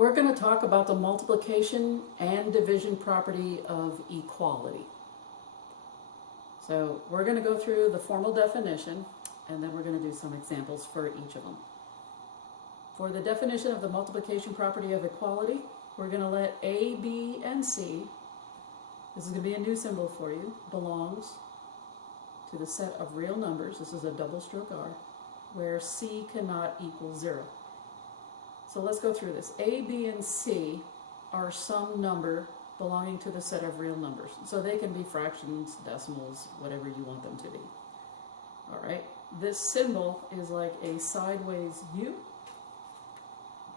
we're going to talk about the multiplication and division property of equality. So we're going to go through the formal definition, and then we're going to do some examples for each of them. For the definition of the multiplication property of equality, we're going to let A, B, and C, this is going to be a new symbol for you, belongs to the set of real numbers, this is a double stroke R, where C cannot equal 0. So let's go through this. A, B, and C are some number belonging to the set of real numbers. So they can be fractions, decimals, whatever you want them to be. All right, this symbol is like a sideways U.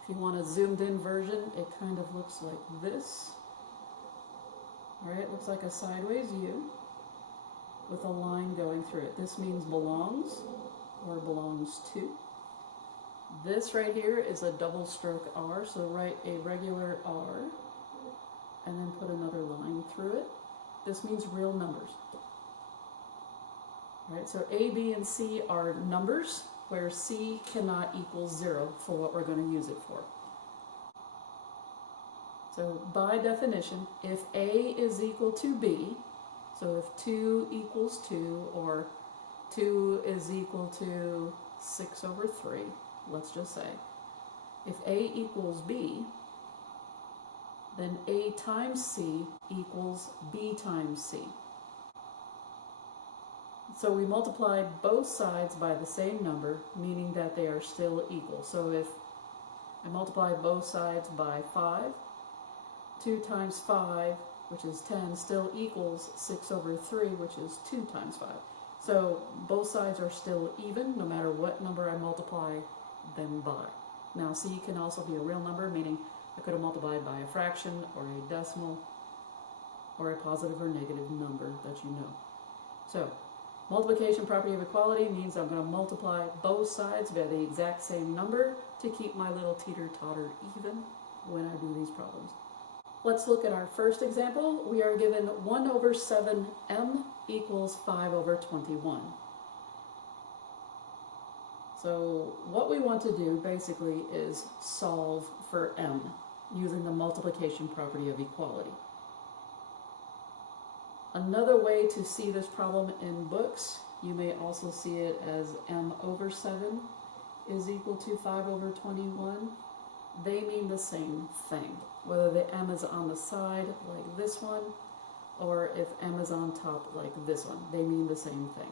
If you want a zoomed in version, it kind of looks like this. All right, it looks like a sideways U with a line going through it. This means belongs or belongs to. This right here is a double stroke R, so write a regular R and then put another line through it. This means real numbers. All right, so A, B, and C are numbers where C cannot equal 0 for what we're going to use it for. So by definition, if A is equal to B, so if 2 equals 2 or 2 is equal to 6 over 3, let's just say, if A equals B, then A times C equals B times C. So we multiply both sides by the same number, meaning that they are still equal. So if I multiply both sides by 5, 2 times 5, which is 10, still equals 6 over 3, which is 2 times 5. So both sides are still even, no matter what number I multiply them by. Now C can also be a real number, meaning I could have multiplied by a fraction or a decimal or a positive or negative number that you know. So multiplication property of equality means I'm going to multiply both sides by the exact same number to keep my little teeter-totter even when I do these problems. Let's look at our first example. We are given 1 over 7m equals 5 over 21. So what we want to do basically is solve for m using the multiplication property of equality. Another way to see this problem in books, you may also see it as m over 7 is equal to 5 over 21. They mean the same thing, whether the m is on the side like this one, or if m is on top like this one. They mean the same thing.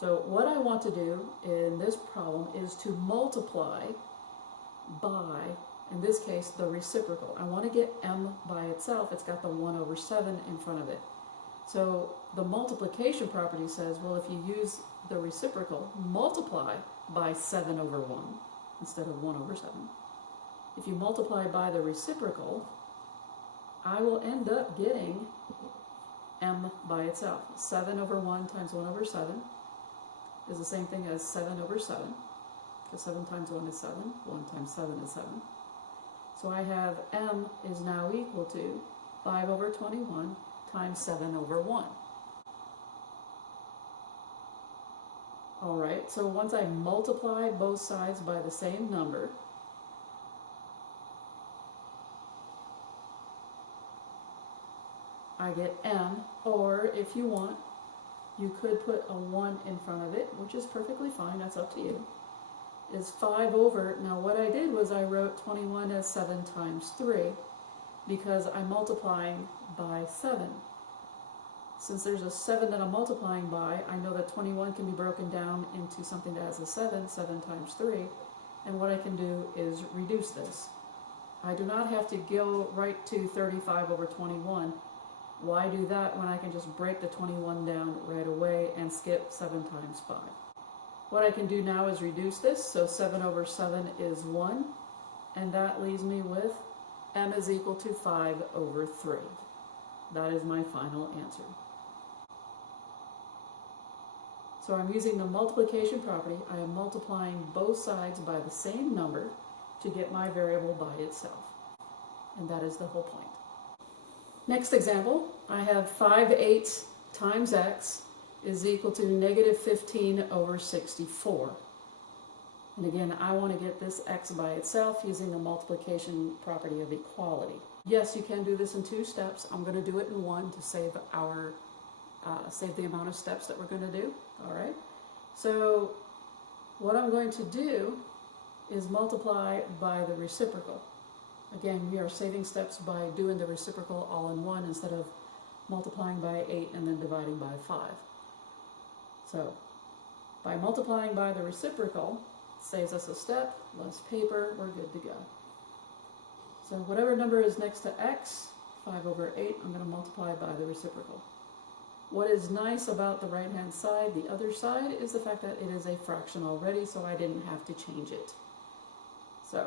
So what I want to do in this problem is to multiply by, in this case, the reciprocal. I want to get m by itself. It's got the 1 over 7 in front of it. So the multiplication property says, well, if you use the reciprocal, multiply by 7 over 1 instead of 1 over 7. If you multiply by the reciprocal, I will end up getting m by itself. 7 over 1 times 1 over 7 is the same thing as 7 over 7, because 7 times 1 is 7, 1 times 7 is 7. So I have m is now equal to 5 over 21 times 7 over 1. All right, so once I multiply both sides by the same number, I get m, or if you want, you could put a 1 in front of it, which is perfectly fine, that's up to you, is 5 over, now what I did was I wrote 21 as 7 times 3, because I'm multiplying by 7. Since there's a 7 that I'm multiplying by, I know that 21 can be broken down into something that has a 7, 7 times 3, and what I can do is reduce this. I do not have to go right to 35 over 21. Why do that when I can just break the 21 down right away and skip 7 times 5? What I can do now is reduce this, so 7 over 7 is 1, and that leaves me with m is equal to 5 over 3. That is my final answer. So I'm using the multiplication property. I am multiplying both sides by the same number to get my variable by itself. And that is the whole point. Next example, I have 5/8 times x is equal to negative 15 over 64. And again, I want to get this x by itself using the multiplication property of equality. Yes, you can do this in 2 steps. I'm going to do it in 1 to save save the amount of steps that we're going to do. All right. So what I'm going to do is multiply by the reciprocal. Again, we are saving steps by doing the reciprocal all in 1 instead of multiplying by 8 and then dividing by 5. So by multiplying by the reciprocal, saves us a step, less paper, we're good to go. So whatever number is next to x, 5 over 8, I'm going to multiply by the reciprocal. What is nice about the right-hand side, the other side, is the fact that it is a fraction already, so I didn't have to change it. So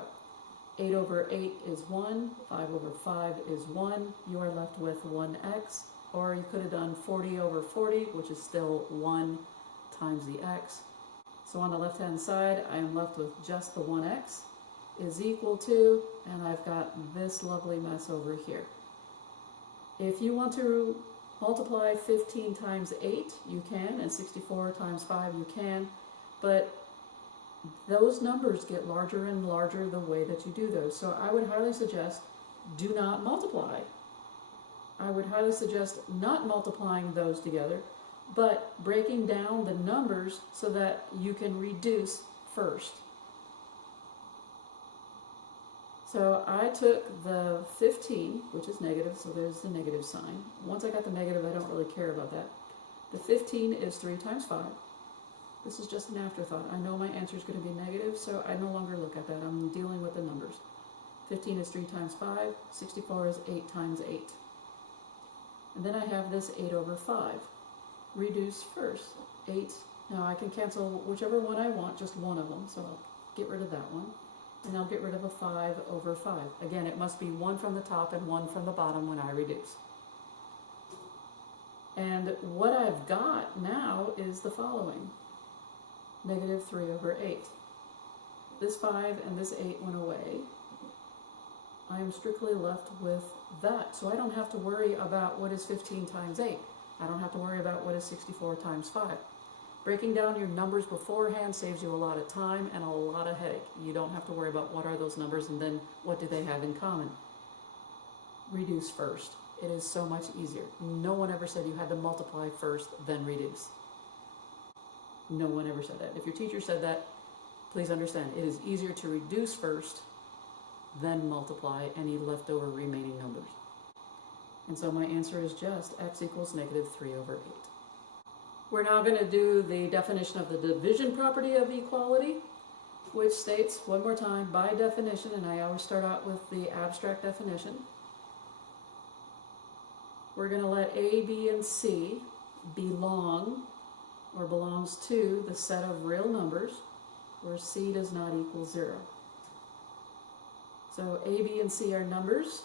8 over 8 is 1, 5 over 5 is 1, you are left with 1x, or you could have done 40 over 40, which is still 1 times the x. So on the left-hand side, I am left with just the 1x is equal to, and I've got this lovely mess over here. If you want to multiply 15 times 8, you can, and 64 times 5, you can, but those numbers get larger and larger the way that you do those. So I would highly suggest do not multiply. I would highly suggest not multiplying those together, but breaking down the numbers so that you can reduce first. So I took the 15, which is negative, so there's the negative sign. Once I got the negative, I don't really care about that. The 15 is 3 times 5. This is just an afterthought. I know my answer is going to be negative, so I no longer look at that. I'm dealing with the numbers. 15 is 3 times 5. 64 is 8 times 8. And then I have this 8 over 5. Reduce first. 8. Now I can cancel whichever one I want, just one of them, so I'll get rid of that one. And I'll get rid of a 5 over 5. Again, it must be 1 from the top and 1 from the bottom when I reduce. And what I've got now is the following. Negative 3 over 8. This 5 and this 8 went away. I am strictly left with that. So I don't have to worry about what is 15 times 8. I don't have to worry about what is 64 times 5. Breaking down your numbers beforehand saves you a lot of time and a lot of headache. You don't have to worry about what are those numbers and then what do they have in common. Reduce first. It is so much easier. No one ever said you had to multiply first, then reduce. No one ever said that. If your teacher said that, please understand, it is easier to reduce first, then multiply any leftover remaining numbers. And so my answer is just x equals negative 3 over 8. We're now going to do the definition of the division property of equality, which states, one more time, by definition, and I always start out with the abstract definition, we're going to let A, B, and C belong or belongs to the set of real numbers where C does not equal 0. So A, B, and C are numbers,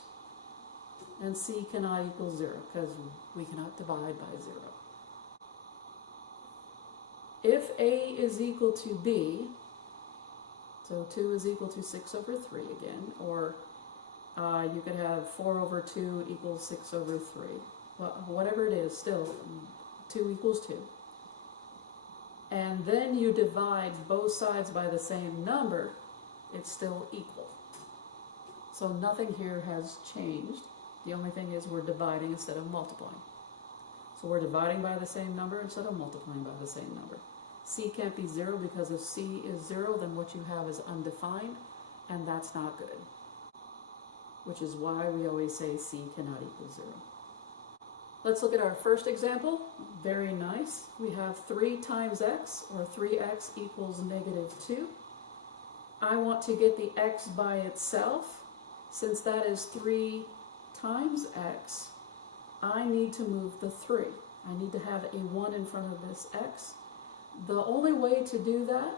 and C cannot equal 0 because we cannot divide by 0. If A is equal to B, so 2 is equal to 6 over 3 again, or you could have 4 over 2 equals 6 over 3. Well, whatever it is, still 2 equals 2. And then you divide both sides by the same number, it's still equal. So nothing here has changed. The only thing is we're dividing instead of multiplying. So we're dividing by the same number instead of multiplying by the same number. C can't be 0 because if C is 0, then what you have is undefined, and that's not good. Which is why we always say C cannot equal 0. Let's look at our first example. Very nice. We have 3 times x, or 3x equals negative 2. I want to get the x by itself. Since that is 3 times x, I need to move the 3. I need to have a 1 in front of this x. The only way to do that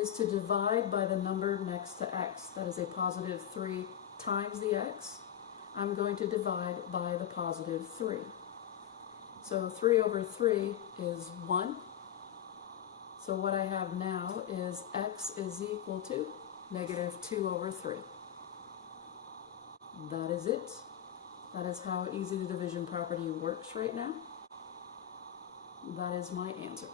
is to divide by the number next to x. That is a positive 3 times the x. I'm going to divide by the positive 3. So 3 over 3 is 1. So what I have now is x is equal to negative 2 over 3. That is it. That is how easy the division property works right now. That is my answer.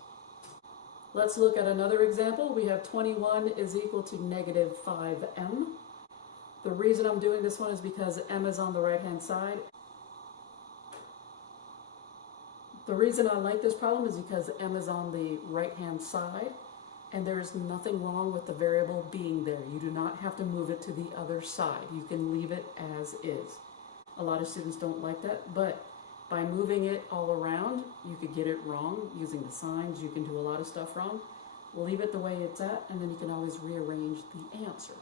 Let's look at another example. We have 21 is equal to negative 5m. The reason I'm doing this one is because m is on the right-hand side. The reason I like this problem is because m is on the right-hand side, and there is nothing wrong with the variable being there. You do not have to move it to the other side. You can leave it as is. A lot of students don't like that, but by moving it all around, you could get it wrong using the signs. You can do a lot of stuff wrong. Leave it the way it's at, and then you can always rearrange the answer.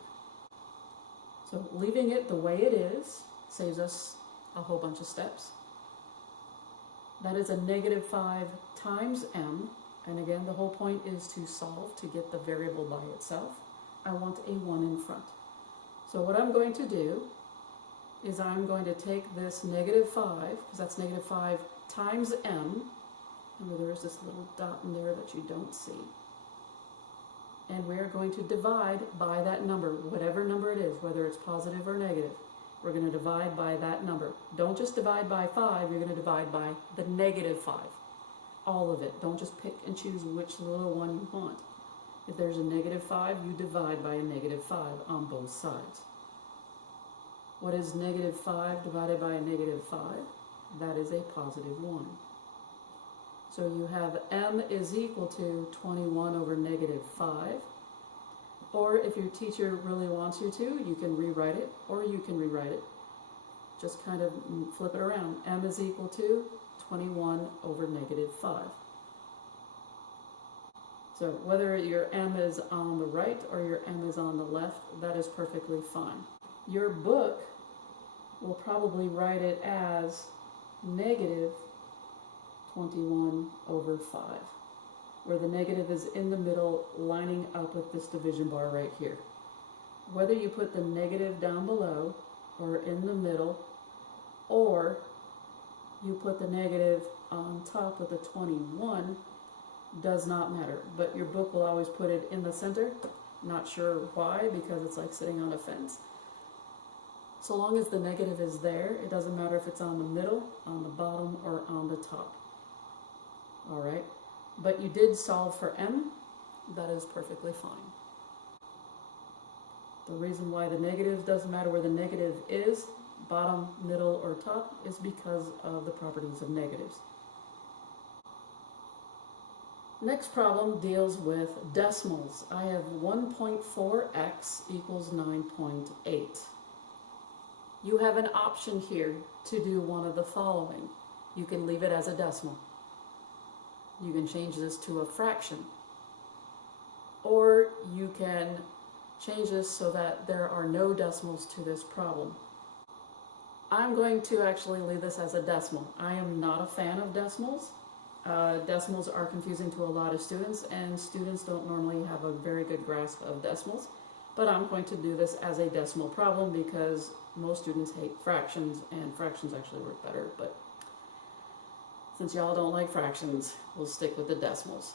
So leaving it the way it is saves us a whole bunch of steps. That is a negative 5 times m, and again, the whole point is to solve to get the variable by itself. I want a 1 in front. So what I'm going to do is I'm going to take this negative 5, because that's negative 5 times m. Remember, there is this little dot in there that you don't see. And we're going to divide by that number, whatever number it is, whether it's positive or negative. We're going to divide by that number. Don't just divide by 5, you're going to divide by the negative 5. All of it. Don't just pick and choose which little one you want. If there's a negative 5, you divide by a negative 5 on both sides. What is negative 5 divided by a negative 5? That is a positive 1. So you have m is equal to 21 over negative 5. Or if your teacher really wants you to, you can rewrite it, or you can rewrite it. Just kind of flip it around. M is equal to 21 over negative 5. So whether your m is on the right or your m is on the left, that is perfectly fine. Your book will probably write it as negative 21 over 5, where the negative is in the middle, lining up with this division bar right here. Whether you put the negative down below or in the middle, or you put the negative on top of the 21, does not matter. But your book will always put it in the center. Not sure why, because it's like sitting on a fence. So long as the negative is there, it doesn't matter if it's on the middle, on the bottom, or on the top. All right, but you did solve for m. That is perfectly fine. The reason why the negative doesn't matter where the negative is, bottom, middle, or top, is because of the properties of negatives. Next problem deals with decimals. I have 1.4x equals 9.8. You have an option here to do one of the following. You can leave it as a decimal. You can change this to a fraction. Or you can change this so that there are no decimals to this problem. I'm going to actually leave this as a decimal. I am not a fan of decimals. Decimals are confusing to a lot of students, and students don't normally have a very good grasp of decimals. But I'm going to do this as a decimal problem because most students hate fractions, and fractions actually work better. But since y'all don't like fractions, we'll stick with the decimals.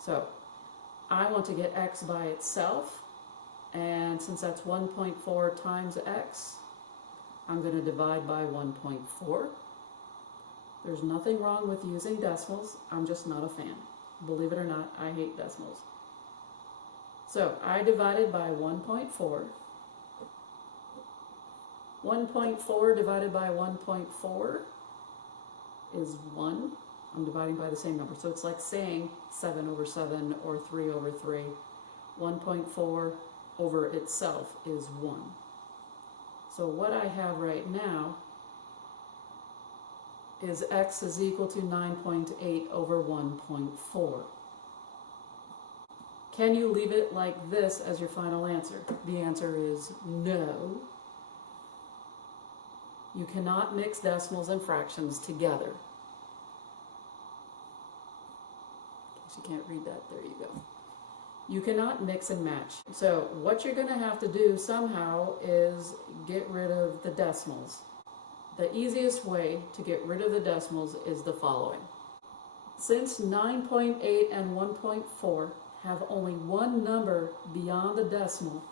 So I want to get x by itself, and since that's 1.4 times x, I'm going to divide by 1.4. There's nothing wrong with using decimals. I'm just not a fan. Believe it or not, I hate decimals. So I divided by 1.4. 1.4 divided by 1.4 is 1. I'm dividing by the same number. So it's like saying 7 over 7 or 3 over 3. 1.4 over itself is 1. So what I have right now is x is equal to 9.8 over 1.4. Can you leave it like this as your final answer? The answer is no. You cannot mix decimals and fractions together. In case you can't read that, there you go. You cannot mix and match. So what you're going to have to do somehow is get rid of the decimals. The easiest way to get rid of the decimals is the following. Since 9.8 and 1.4 have only one number beyond the decimal,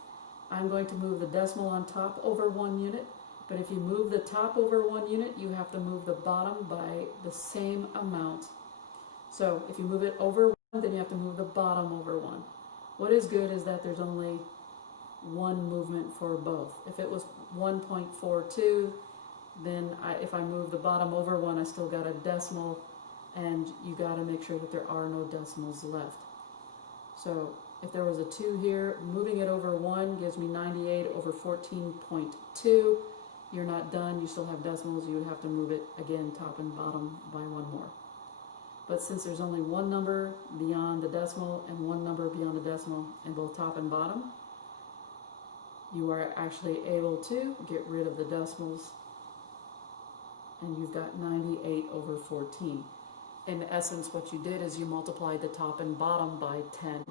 I'm going to move the decimal on top over 1 unit. But if you move the top over 1 unit, you have to move the bottom by the same amount. So if you move it over then you have to move the bottom over 1. What is good is that there's only one movement for both. If it was 1.42, then if I move the bottom over 1, I still got a decimal, and you got to make sure that there are no decimals left. So if there was a 2 here, moving it over 1 gives me 98 over 14.2. You're not done, you still have decimals, you would have to move it again top and bottom by 1 more. But since there's only one number beyond the decimal and one number beyond the decimal in both top and bottom, you are actually able to get rid of the decimals, and you've got 98 over 14. In essence, what you did is you multiplied the top and bottom by 10.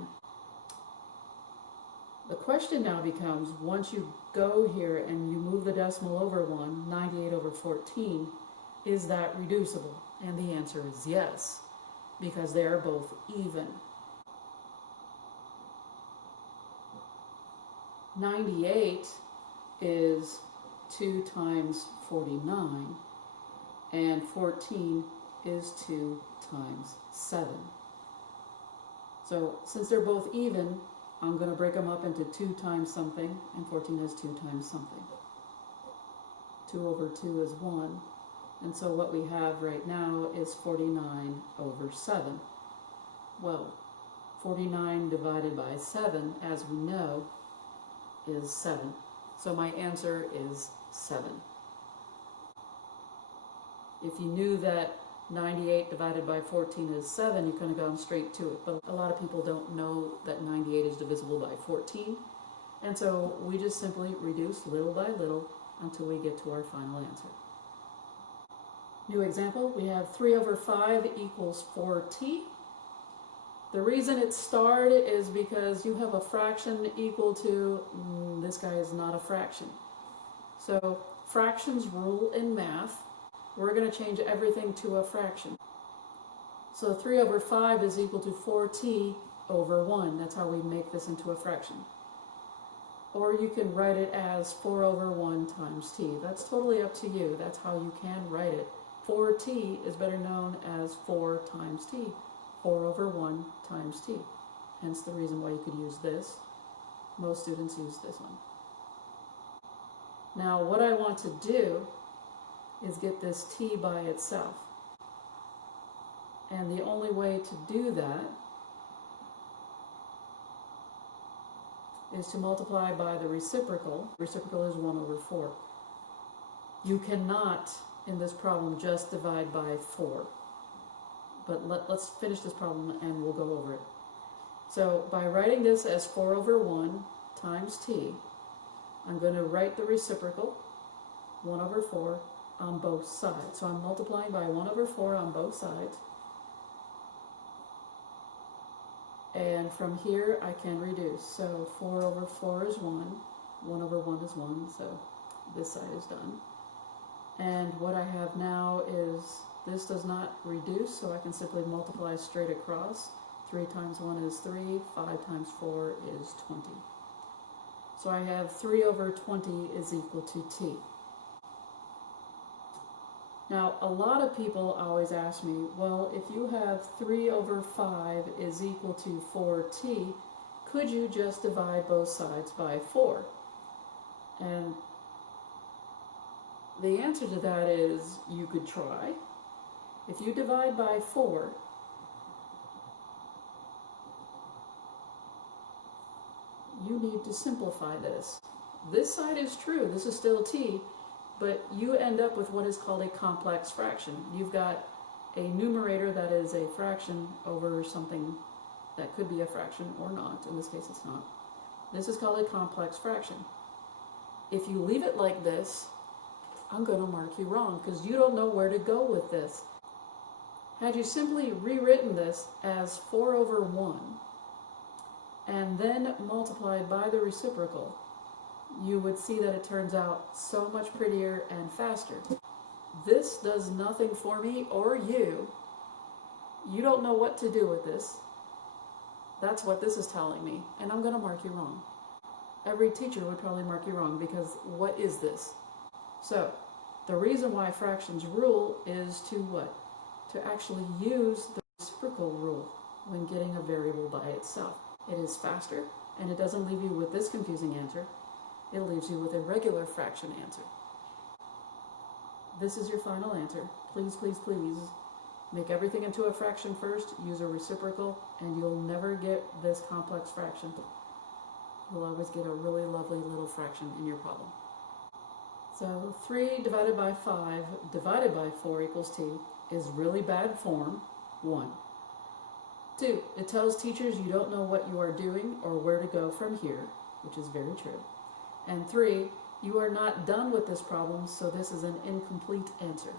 The question now becomes, once you go here and you move the decimal over 1, 98 over 14, is that reducible? And the answer is yes, because they are both even. 98 is 2 times 49, and 14 is 2 times 7. So since they're both even, I'm going to break them up into 2 times something, and 14 is 2 times something. 2 over 2 is 1. And so what we have right now is 49 over 7. Well, 49 divided by 7, as we know, is 7. So my answer is 7. If you knew that 98 divided by 14 is 7, you could have gone straight to it. But a lot of people don't know that 98 is divisible by 14. And so we just simply reduce little by little until we get to our final answer. New example, we have 3 over 5 equals 4t. The reason it's starred is because you have a fraction equal to, this guy is not a fraction. So fractions rule in math. We're going to change everything to a fraction. So 3 over 5 is equal to 4t over 1. That's how we make this into a fraction. Or you can write it as 4 over 1 times t. That's totally up to you. That's how you can write it. 4t is better known as 4 times t. 4 over 1 times t. Hence the reason why you could use this. Most students use this one. Now what I want to do is get this t by itself. And the only way to do that is to multiply by the reciprocal. Reciprocal is 1 over 4. You cannot, in this problem, just divide by 4. But let's finish this problem and we'll go over it. So by writing this as 4 over 1 times t, I'm going to write the reciprocal, 1 over 4, on both sides. So I'm multiplying by 1 over 4 on both sides. And from here I can reduce. So 4 over 4 is 1. 1 over 1 is 1. So this side is done. And what I have now is, this does not reduce, so I can simply multiply straight across. 3 times 1 is 3. 5 times 4 is 20. So I have 3 over 20 is equal to t. Now, a lot of people always ask me, well, if you have 3 over 5 is equal to 4t, could you just divide both sides by 4? And the answer to that is, you could try. If you divide by 4, you need to simplify this. This side is true, this is still t, but you end up with what is called a complex fraction. You've got a numerator that is a fraction over something that could be a fraction or not. In this case, it's not. This is called a complex fraction. If you leave it like this, I'm going to mark you wrong because you don't know where to go with this. Had you simply rewritten this as 4 over 1 and then multiplied by the reciprocal, you would see that it turns out so much prettier and faster. This does nothing for me or you. You don't know what to do with this. That's what this is telling me, and I'm going to mark you wrong. Every teacher would probably mark you wrong because what is this? So, the reason why fractions rule is to what? To actually use the reciprocal rule. when getting a variable by itself. It is faster, and it doesn't leave you with this confusing answer. It leaves you with a regular fraction answer. This is your final answer. Please, please, please make everything into a fraction first, use a reciprocal, and you'll never get this complex fraction. You'll always get a really lovely little fraction in your problem. So 3 divided by 5 divided by 4 equals t is really bad form, 1. 2, it tells teachers you don't know what you are doing or where to go from here, which is very true. And 3, you are not done with this problem, so this is an incomplete answer.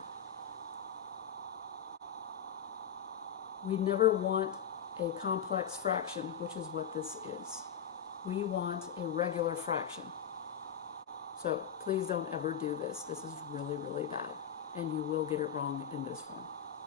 We never want a complex fraction, which is what this is. We want a regular fraction. So please don't ever do this. This is really, really bad, and you will get it wrong in this form.